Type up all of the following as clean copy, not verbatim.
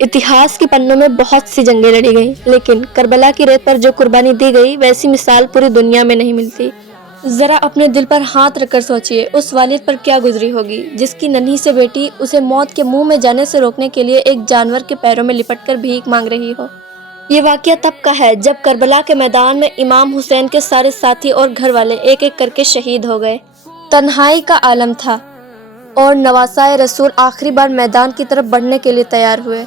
اتہاس کے پنوں میں بہت سی جنگیں لڑی گئیں، لیکن کربلا کی ریت پر جو قربانی دی گئی ویسی مثال پوری دنیا میں نہیں ملتی۔ ذرا اپنے دل پر ہاتھ رکھ کر سوچئے اس والد پر کیا گزری ہوگی جس کی ننھی سے بیٹی اسے موت کے منہ میں جانے سے روکنے کے لیے ایک جانور کے پیروں میں لپٹ کر بھیک مانگ رہی ہو۔ یہ واقعہ تب کا ہے جب کربلا کے میدان میں امام حسین کے سارے ساتھی اور گھر والے ایک ایک کر کے شہید ہو گئے۔ تنہائی کا عالم تھا اور نواسائے رسول آخری بار میدان کی طرف بڑھنے کے لیے تیار ہوئے۔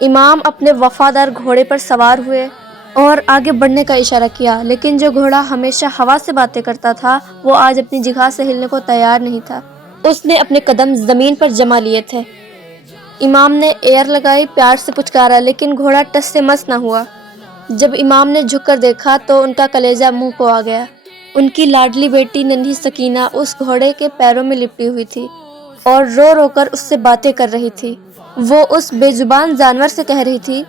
امام اپنے وفادار گھوڑے پر سوار ہوئے اور آگے بڑھنے کا اشارہ کیا، لیکن جو گھوڑا ہمیشہ ہوا سے باتیں کرتا تھا وہ آج اپنی جگہ سے ہلنے کو تیار نہیں تھا۔ اس نے اپنے قدم زمین پر جما لیے تھے۔ امام نے ایئر لگائی، پیار سے پچکارا، لیکن گھوڑا ٹس سے مس نہ ہوا۔ جب امام نے جھک کر دیکھا تو ان کا کلیجہ منہ کو آ گیا۔ ان کی لاڈلی بیٹی ننھی سکینہ اس گھوڑے کے پیروں میں لپٹی ہوئی تھی اور رو رو کر اس سے باتیں کر رہی تھی۔ وہ اس بے زبان جانور سے کہہ رہی تھی،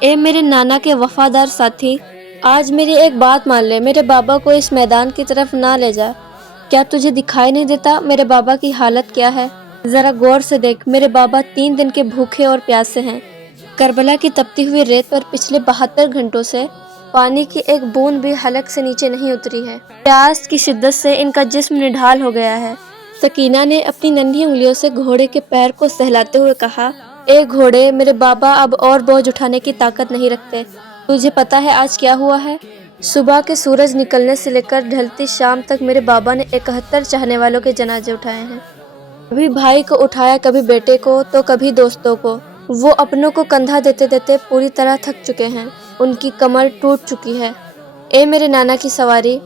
اے میرے نانا کے وفادار ساتھی، آج میری ایک بات مان لے، میرے بابا کو اس میدان کی طرف نہ لے جا۔ کیا تجھے دکھائی نہیں دیتا میرے بابا کی حالت کیا ہے؟ ذرا غور سے دیکھ، میرے بابا 3 دن کے بھوکے اور پیاسے ہیں۔ کربلا کی تپتی ہوئی ریت پر پچھلے 72 گھنٹوں سے پانی کی ایک بوند بھی حلق سے نیچے نہیں اتری ہے۔ پیاس کی شدت سے ان کا جسم نڈھال ہو گیا ہے۔ سکینہ نے اپنی ننھی انگلیوں سے گھوڑے کے پیر کو سہلاتے ہوئے کہا، اے گھوڑے، میرے بابا اب اور بوجھ اٹھانے کی طاقت نہیں رکھتے۔ تجھے پتا ہے آج کیا ہوا ہے؟ صبح کے سورج نکلنے سے لے کر ڈھلتی شام تک میرے بابا نے 71 چاہنے والوں کے جنازے اٹھائے ہیں۔ کبھی بھائی کو اٹھایا، کبھی بیٹے کو، تو کبھی دوستوں کو۔ وہ اپنوں کو کندھا دیتے دیتے پوری طرح تھک چکے ہیں، ان کی کمر ٹوٹ چکی ہے۔ اے میرے نانا کی سواری،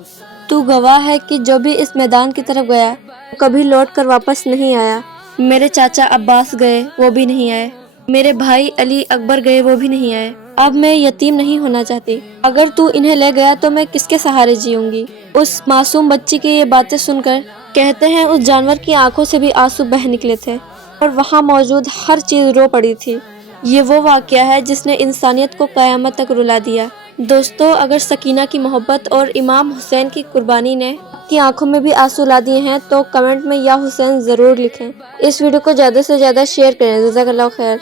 تو گواہ ہے کہ جو بھی اس میدان کی طرف گیا وہ کبھی لوٹ کر واپس نہیں آیا۔ میرے چاچا عباس گئے، وہ بھی نہیں آئے۔ میرے بھائی علی اکبر گئے، وہ بھی نہیں آئے۔ اب میں یتیم نہیں ہونا چاہتی۔ اگر تو انہیں لے گیا تو میں کس کے سہارے جیوں گی؟ اس معصوم بچی کی یہ باتیں سن کر کہتے ہیں اس جانور کی آنکھوں سے بھی آنسو بہہ نکلے تھے اور وہاں موجود ہر چیز رو پڑی تھی۔ یہ وہ واقعہ ہے جس نے انسانیت کو قیامت تک رلا دیا۔ دوستو، اگر سکینہ کی محبت اور امام حسین کی قربانی نے آپ کی آنکھوں میں بھی آنسو لا دیے ہیں تو کمنٹ میں یا حسین ضرور لکھیں۔ اس ویڈیو کو زیادہ سے زیادہ شیئر کریں۔ جزاک اللہ خیر۔